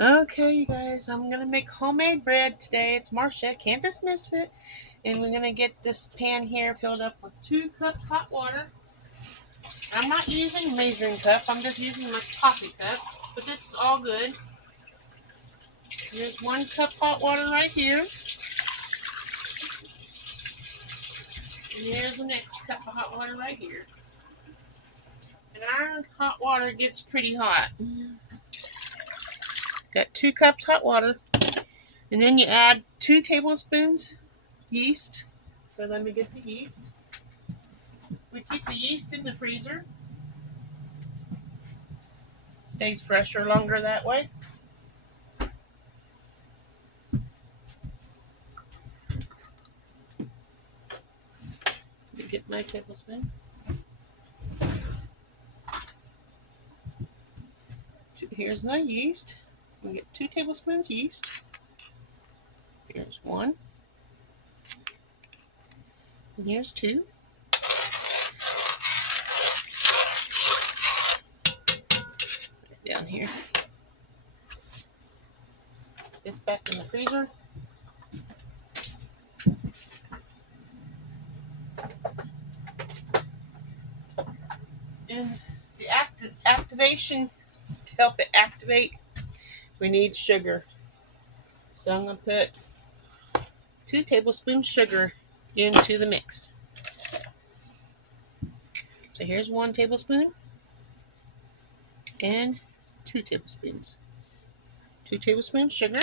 Okay, you guys, I'm gonna make homemade bread today. It's Marcia, Kansas Misfit, and we're gonna get this pan here filled up with 2 cups hot water. I'm not using a measuring cup, I'm just using my coffee cup, but it's all good. Here's 1 cup hot water right here, and here's the next cup of hot water right here. And our hot water gets pretty hot. Got 2 cups hot water, and then you add 2 tablespoons yeast. So let me get the yeast. We keep the yeast in the freezer. Stays fresher longer that way. Let me get my tablespoon. Here's my yeast. We get 2 tablespoons yeast. Here's 1. And here's 2. Put it down here. Put this back in the freezer. And the activation, to help it activate, we need sugar. So I'm going to put 2 tablespoons sugar into the mix. So here's 1 tablespoon and 2 tablespoons. 2 tablespoons sugar.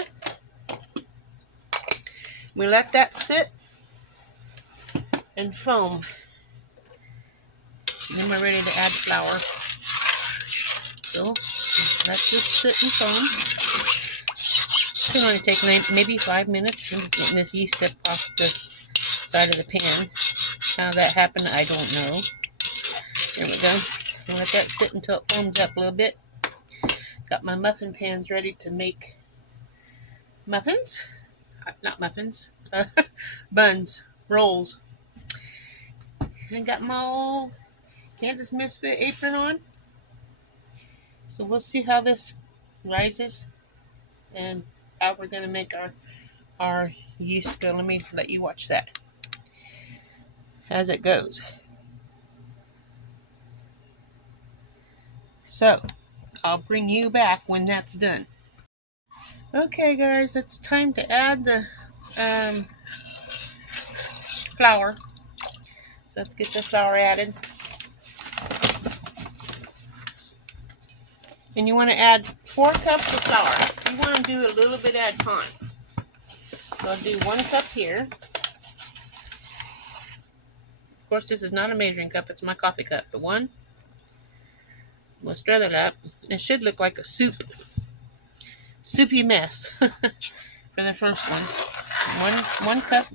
We let that sit and foam. Then we're ready to add the flour. So let this sit and foam. It's going to only take maybe 5 minutes. I'm just getting this yeast up off the side of the pan. How that happened, I don't know. There we go. I'll let that sit until it foams up a little bit. Got my muffin pans ready to make muffins. Not muffins. Buns. Rolls. And got my old Kansas Misfit apron on. So we'll see how this rises and how we're going to make our yeast go. Let me let you watch that as it goes. So I'll bring you back when that's done. Okay guys, it's time to add the flour. So let's get the flour added. And you want to add 4 cups of flour. You want to do a little bit at a time. So I'll do 1 cup here. Of course, this is not a measuring cup, it's my coffee cup. The 1. We'll stir that up. It should look like a soupy mess for the first one. One cup.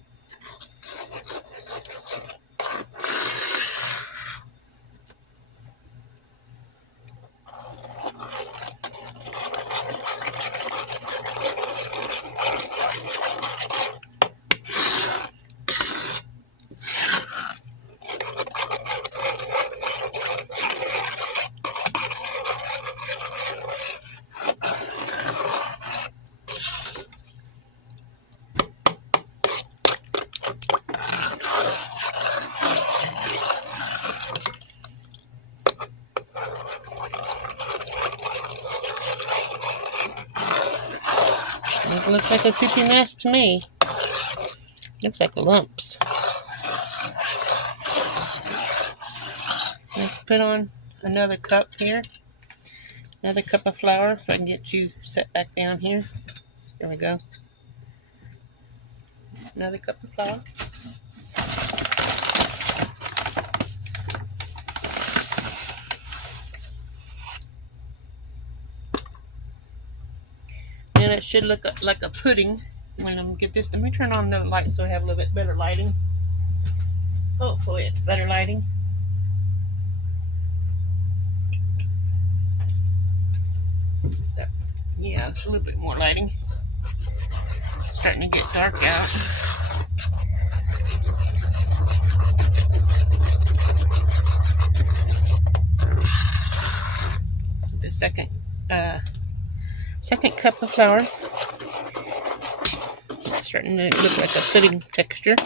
It looks like a soupy mess to me. Looks like lumps. Let's put on another cup here. Another cup of flour so I can get you set back down here. There we go. Another cup of flour. And it should look like a pudding when I get this. Let me turn on the light so I have a little bit better lighting. Hopefully it's better lighting. Yeah, it's a little bit more lighting. It's starting to get dark out. The second Second cup of flour. Starting to look like a pudding texture.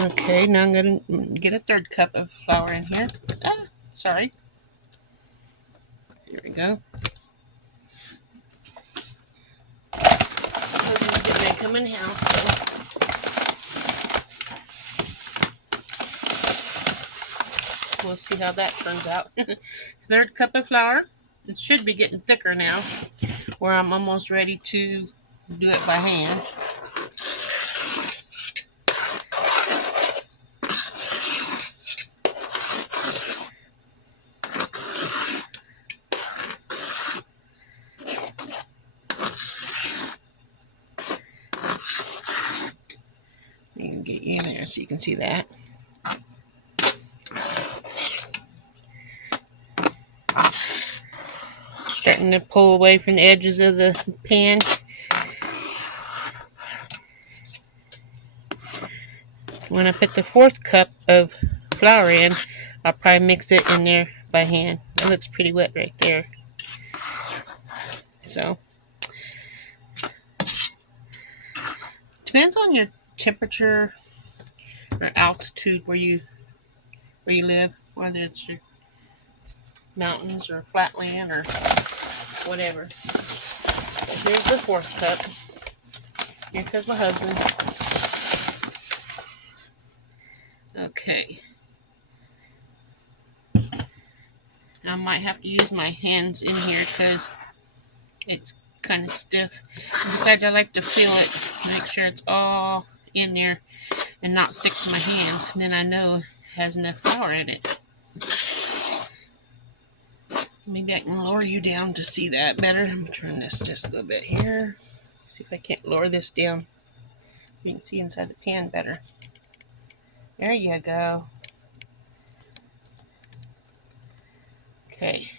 Okay, now I'm going to get a third cup of flour in here. Sorry. Here we go. Husband's getting ready to come in the house, so we'll see how that turns out. Third cup of flour. It should be getting thicker now, where I'm almost ready to do it by hand. You can get you in there so you can see that. Starting to pull away from the edges of the pan. When I put the fourth cup of flour in, I'll probably mix it in there by hand. It looks pretty wet right there. So, depends on your temperature or altitude where you live, whether it's your mountains or flatland or whatever. But here's the fourth cup. Here comes my husband. Okay. I might have to use my hands in here because it's kind of stiff. And besides, I like to feel it, make sure it's all in there and not stick to my hands. And then I know it has enough flour in it. Maybe I can lower you down to see that better. I'm going to turn this just a little bit here. See if I can't lower this down. You can see inside the pan better. There you go. Okay.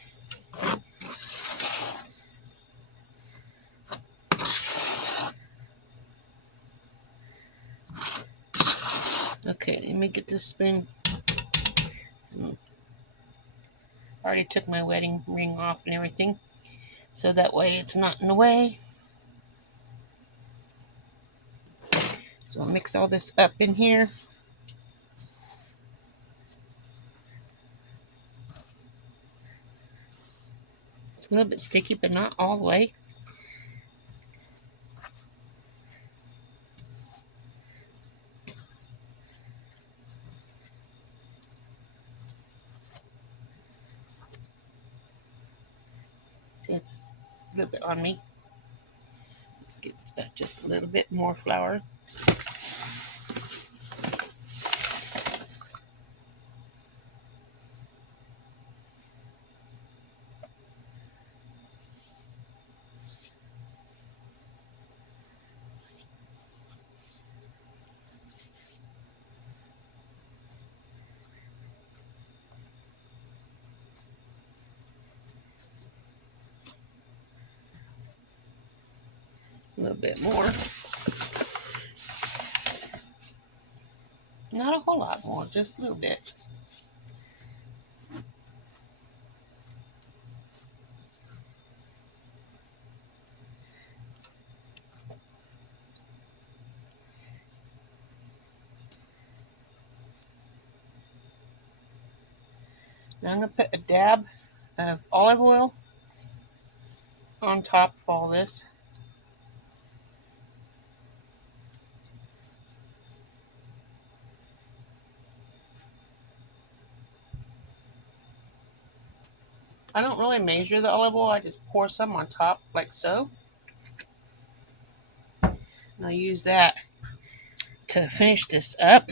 Okay, let me get this spoon. I already took my wedding ring off and everything, so that way it's not in the way. So I'll mix all this up in here. It's a little bit sticky, but not all the way. See, it's a little bit on me. Get just a little bit more flour. A little bit more. Not a whole lot more, just a little bit. Now I'm going to put a dab of olive oil on top of all this. I don't really measure the olive oil, I just pour some on top like so. And I'll use that to finish this up.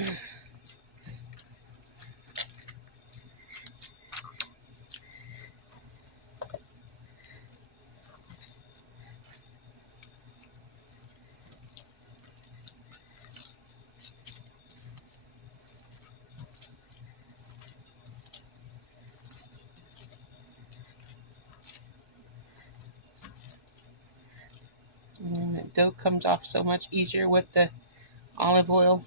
dough comes off so much easier with the olive oil.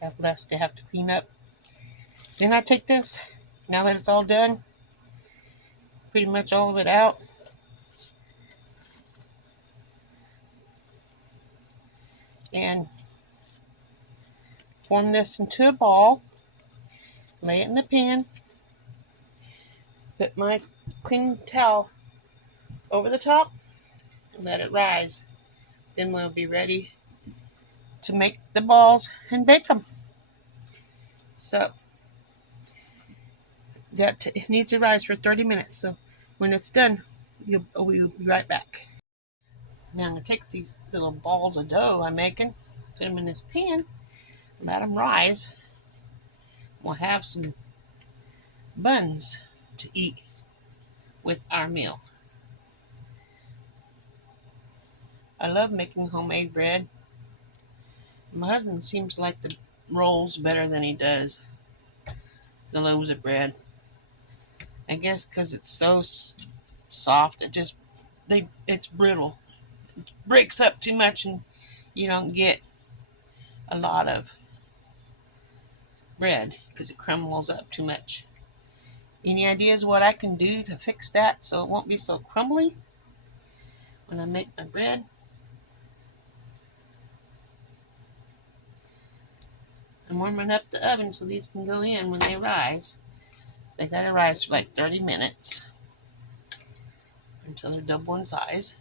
Have less to have to clean up. Then I take this, now that it's all done, pretty much all of it out. And form this into a ball. Lay it in the pan. Put my clean towel over the top and let it rise. Then we'll be ready to make the balls and bake them. So that needs to rise for 30 minutes. So when it's done, we'll be right back. Now I'm going to take these little balls of dough I'm making, put them in this pan, let them rise. We'll have some buns to eat with our meal. I love making homemade bread. My husband seems to like the rolls better than he does the loaves of bread. I guess because it's so soft, it's brittle. It breaks up too much and you don't get a lot of bread because it crumbles up too much. Any ideas what I can do to fix that so it won't be so crumbly when I make my bread? I'm warming up the oven so these can go in when they rise. They gotta rise for like 30 minutes until they're double in size.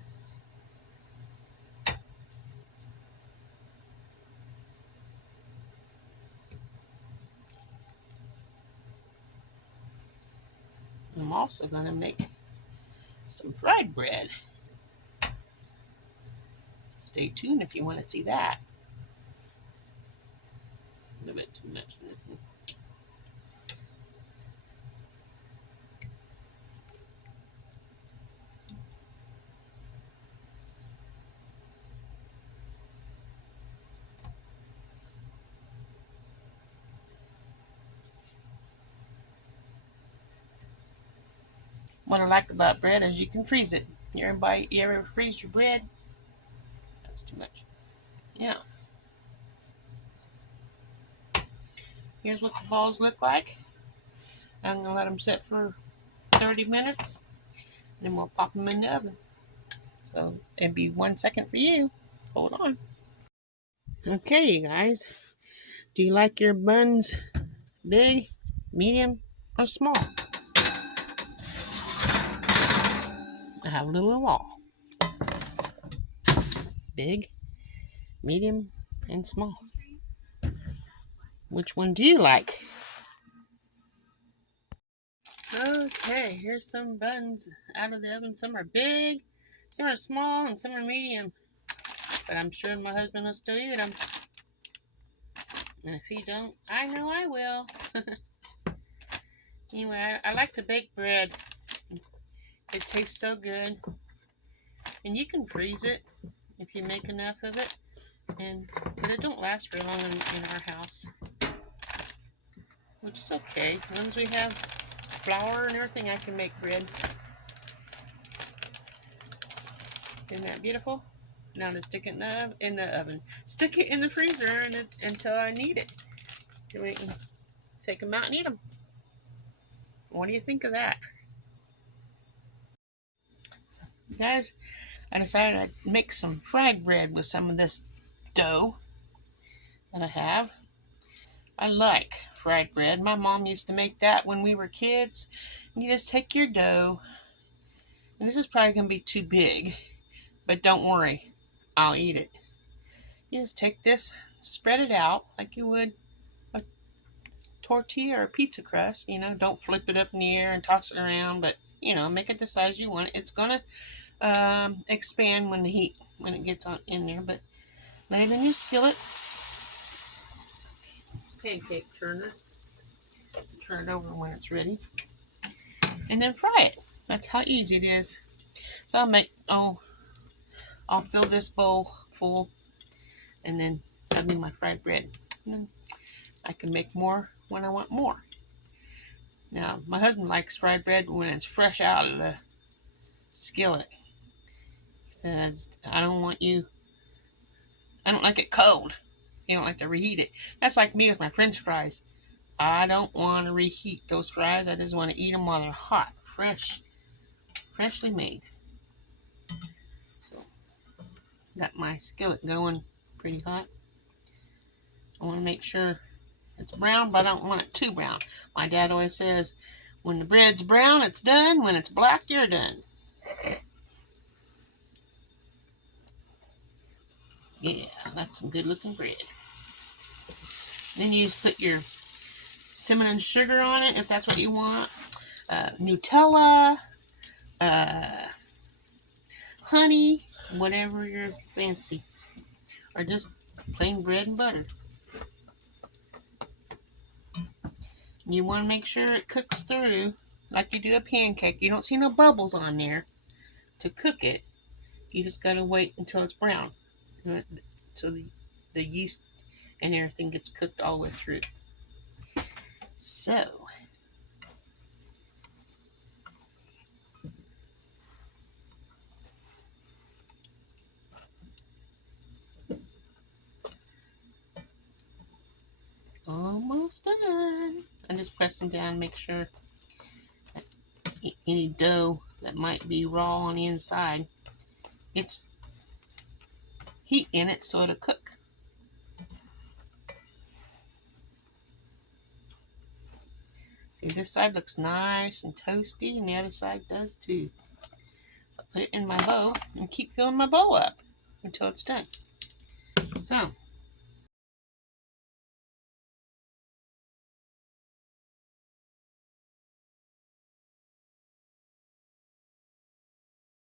I'm also gonna make some fried bread. Stay tuned if you want to see that. A little bit too much in this one. What I like about bread is you can freeze it. You ever freeze your bread? That's too much. Yeah. Here's what the balls look like. I'm going to let them sit for 30 minutes. Then we'll pop them in the oven. So it'd be 1 second for you. Hold on. Okay, you guys. Do you like your buns big, medium, or small? I have a little of all. Big, medium, and small. Which one do you like? Okay, here's some buns out of the oven. Some are big, some are small, and some are medium. But I'm sure my husband will still eat them. And if he don't, I know I will. Anyway, I like to bake bread. It tastes so good. And you can freeze it if you make enough of it. But it don't last very long in our house. Which is okay. As long as we have flour and everything, I can make bread. Isn't that beautiful? Now to stick it in the oven. Stick it in the freezer until I need it. Then we can take them out and eat them. What do you think of that? Guys, I decided I'd make some fried bread with some of this dough that I have. I like fried bread. My mom used to make that when we were kids. You just take your dough, and this is probably going to be too big, but don't worry, I'll eat it. You just take this, spread it out like you would a tortilla or a pizza crust. Don't flip it up in the air and toss it around, but make it the size you want. It's going to expand when it gets on in there, but lay it in your skillet. Pancake turner. Turn it over when it's ready. And then fry it. That's how easy it is. So I'll fill this bowl full, and then that'll be my fried bread. And then I can make more when I want more. Now, my husband likes fried bread when it's fresh out of the skillet. says, I don't like it cold. You don't like to reheat it. That's like me with my French fries. I don't want to reheat those fries. I just want to eat them while they're hot, freshly made. So, got my skillet going pretty hot. I want to make sure it's brown, but I don't want it too brown. My dad always says, when the bread's brown, it's done. When it's black, you're done. Yeah, that's some good looking bread. Then you just put your cinnamon and sugar on it if that's what you want. Nutella, honey, whatever you're fancy. Or just plain bread and butter. You want to make sure it cooks through like you do a pancake. You don't see no bubbles on there to cook it. You just got to wait until it's brown. So the yeast and everything gets cooked all the way through. So, almost done. I'm just pressing down, make sure that any dough that might be raw on the inside, it's heat in it so it'll cook. See, this side looks nice and toasty, and the other side does too. So I put it in my bowl and keep filling my bowl up until it's done. So,